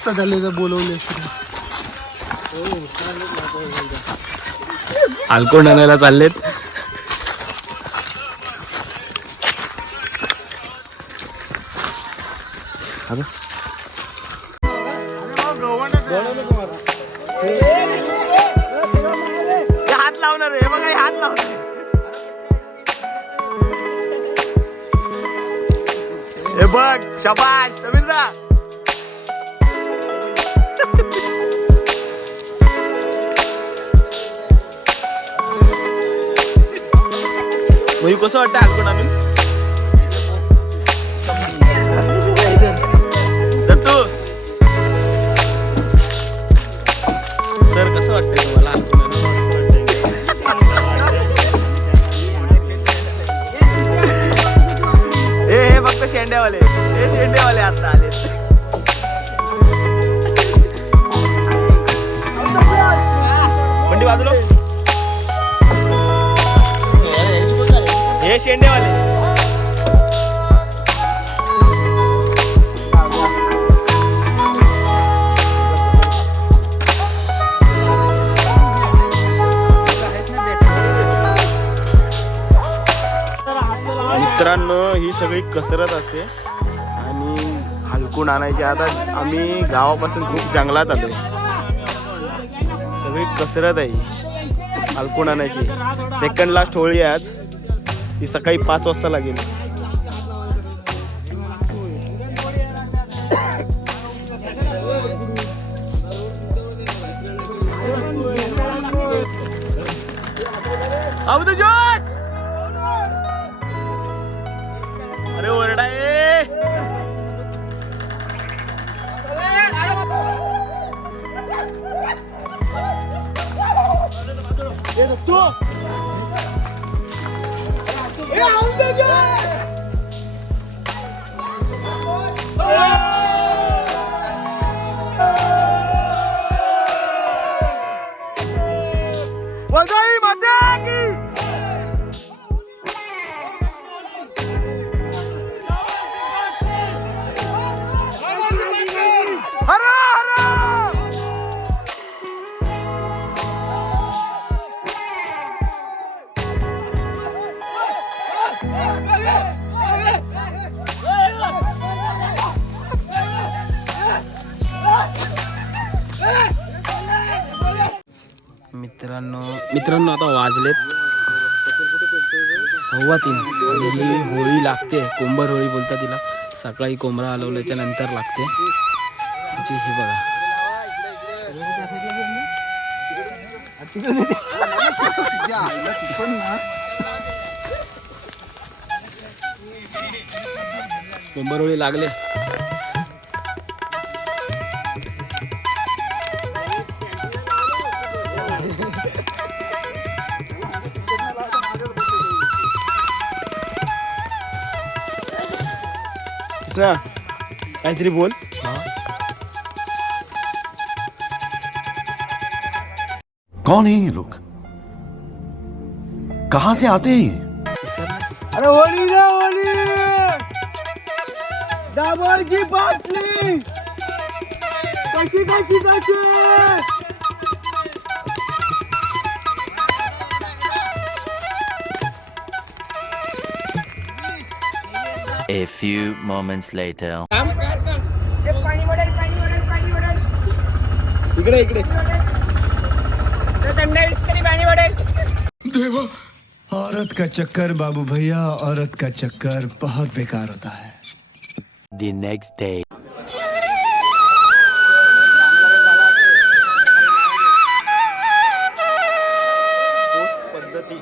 मस्त झाले जर बोलवले अल्कोंड आणायला चाललेत. हात लावणार आहे बघा, हात लावणार. हे बघ, शाबाश समीरदा. मग कसं वाटतं अल्कोंड आणून? दत्तू सर कसं वाटतंय तुम्हाला अल्कोंड आणून? हे फक्त शेंड्यावाले, हे शेंड्यावाले आता आले. मंडी बाजूला हे शेंडेवाले. मित्रांनो ही सगळी कसरत असते आणि अल्कोंड आणायची. आता आम्ही गावापासून खूप जंगलात आलोय. सगळी कसरत आहे अल्कोंड आणायची. सेकंड लास्ट होळी आहे आज. ती सकाळी 5 वाजता लागेल. अब तो जोश. अरे ओरडा आहे. तू वजाई माता की. हरा हरा. मित्रांनो आता वाजलेत 3:15 आणि ही होळी लागते. कोंबर होळी बोलतात तिला. सकाळी कोंबडा हलवल्याच्या नंतर लागते. हे बघा कोंबर होळी लागले. कृष्णा काहीतरी बोल. कौन है ये लोग? कहां से आते हैं ये? अरे होली ना होली. डबल की बाटली कशी कशी कशी. A few moments later. इकडे इकडे. देवा. औरत का चक्कर बाबू भैया, औरत का चक्कर बहुत बेकार होता है. The next day. पद्धती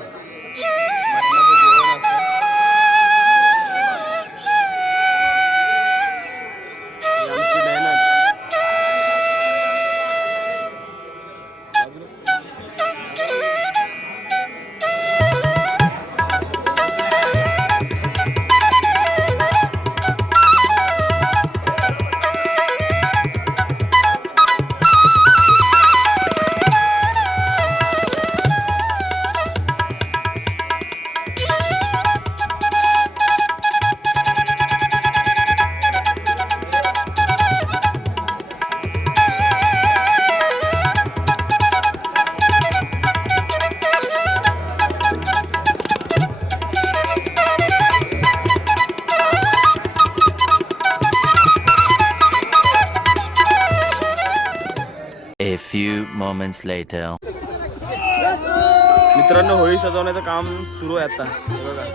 few moments later. मित्रांनो, होळी सजवण्याचं काम सुरू आहे आता. हे बघा.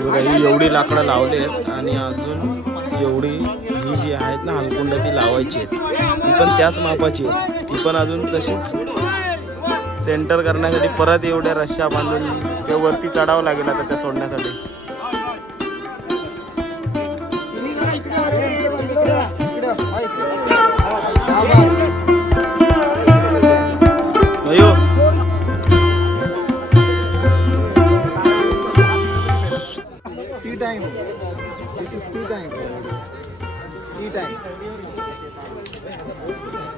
बघा, ही एवढी लाकडं लावली आहेत आणि अजून एवढी ही जी आहेत ना हलकुंड ती लावायची आहेत. ती पण त्याच मापाची आहेत. ती पण अजून तशीच सेंटर करण्यासाठी परत एवढ्या रश्श्या बांधून ते वरती चढावं लागेल आता त्या सोडण्यासाठी. अयो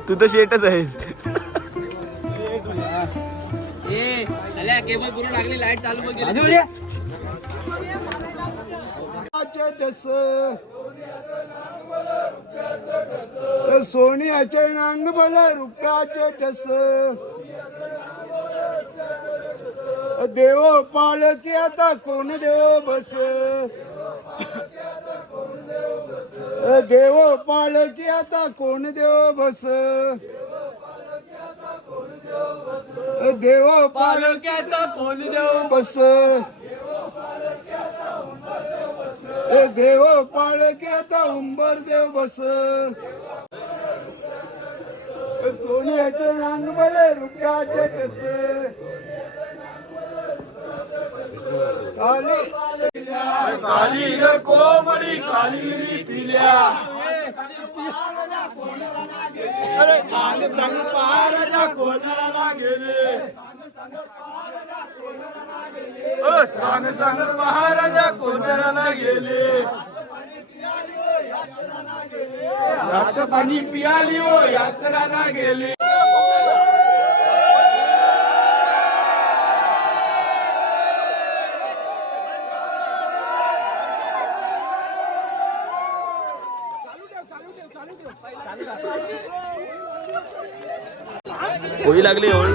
तू तर शेटच आहेस. केबल पूर्ण लागली, लाईट चालू पण केली. सोन्याचे नांग भला रुपयाचे ठस, देव पालकी आता कोण देव बस, देव पालकी आता कोण देव बस, देव पालक्याचा कोण देव बस, देव पालक्याचा उंबर देव बस, सोन्याचे नांग भले रुपयाचे ठस, काली कोमळी काली पिल्या, अरे सांग सांग महाराजा कोणाला गेले, सांग सांग महाराजा कोणाला गेले, याच पाणी पियाली हो याचराला गेले. होळी लागली होळी.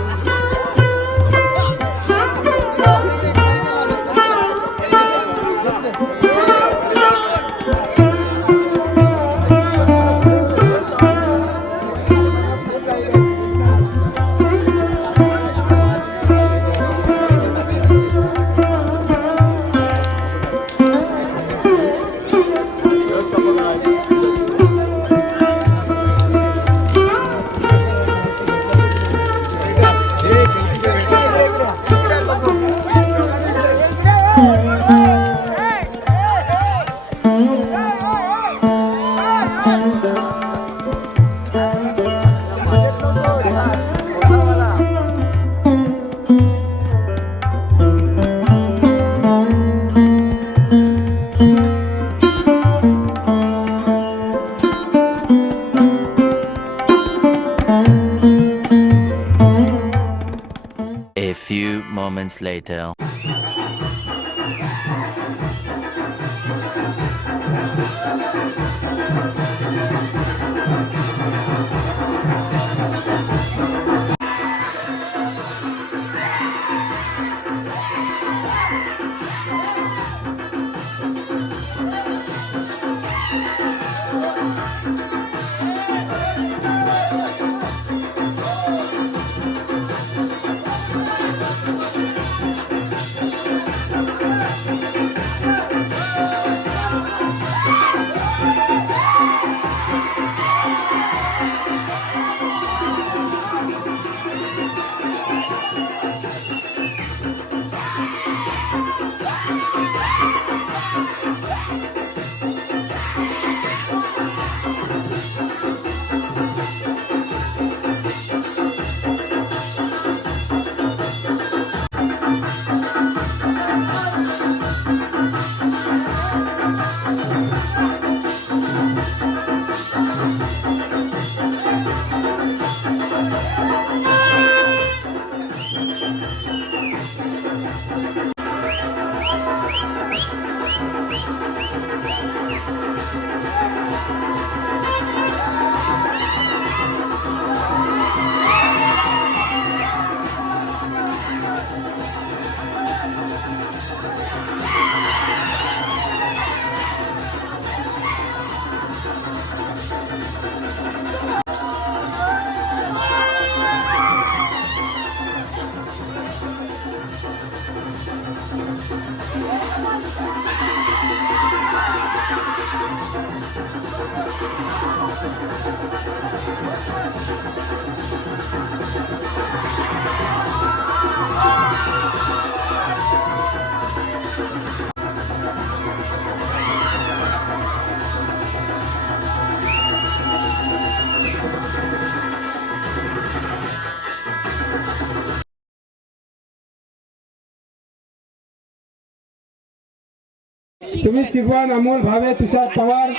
moments later. तुम्ही शिगवान, अमोल भावे, तुषार पवार.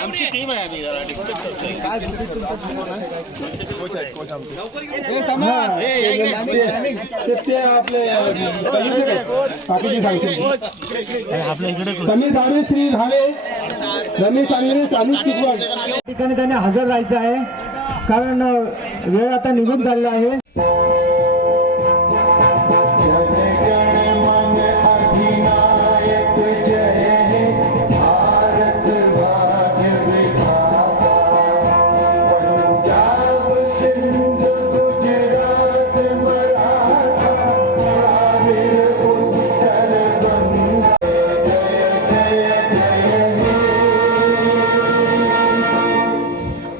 ते आपले बाकीचे सांगतील. समीर धावे, श्री धावे, रमेश आंगरे, सानिश शिगवान ठिकाणी त्यांनी हजर राहायचं आहे, कारण वेळ आता निघून चालला आहे.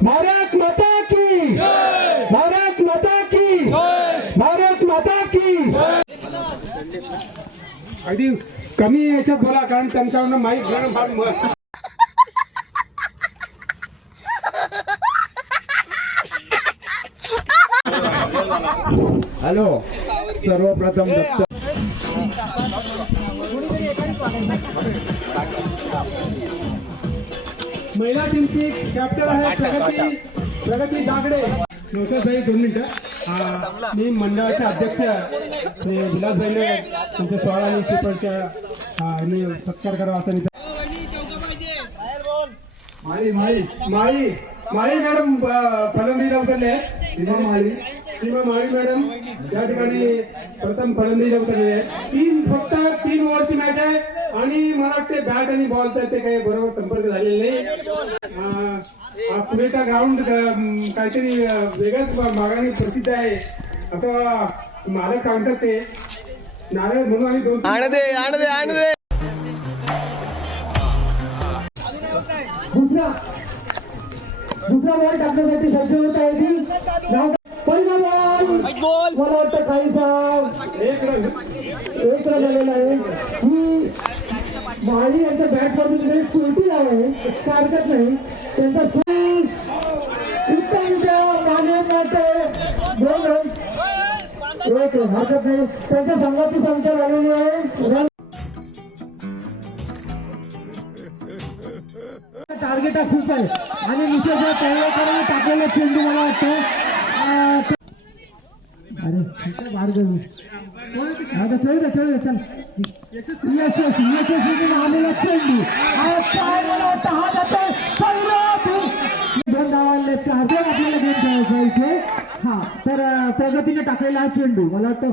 भारत माता की, भारत माता की, भारत माता की. अगदी कमी याच्यात बोला, कारण त्यांच्यावर माईक घेणं फार महत्त्वाचं. हॅलो, सर्वप्रथम महिला टीमची कॅप्टन आहे प्रगती दागडे. साई 2 मिनिटं. मी मंडळाचे अध्यक्ष विलासभाईने तुमच्या सोहळा आणि श्रीफळच्या सत्कार करावा असं. माळी माळी माळी माळी मॅडम फलंदाजीला उतरले आहेत. सीमा माळी मॅडम या ठिकाणी प्रथम फलंदाजीला उतरलेले आहेत. फक्त 3 ओव्हरची मॅच आहे आणि मला वाटते बॅट आणि बॉलचा ते काही बरोबर संपर्क झालेला नाही. पुणेचा ग्राउंड काहीतरी वेगळ्याच मागाने प्रसिद्ध आहे असं मालक सांगतात. ते नारळ म्हणून आम्ही 2 दुसरा बॉल टाकण्यासाठी सज्ज होत आहे ती. पहिला बॉल मला वाटतं काहीसा एक रन झालेला आहे. ही माळी यांच्या बॅट मधून चुलटी आहे, हरकत नाही. त्यांचा एक रन, हरकत नाही. त्यांच्या संघाची संख्या झालेली आहे. रन टार्गेट खूप आहे आणि विशेष तळेकरांनी टाकलेला चेंडू मला वाटतं. अरे बाहेर गेलो आता. चल चल यशस्वी आलेला चेंडू मला वाटतं हा जातो. 2 धावांले आपल्याला गेम खेळायचा इथे. हा, तर प्रगतीने टाकलेला हा चेंडू मला वाटतं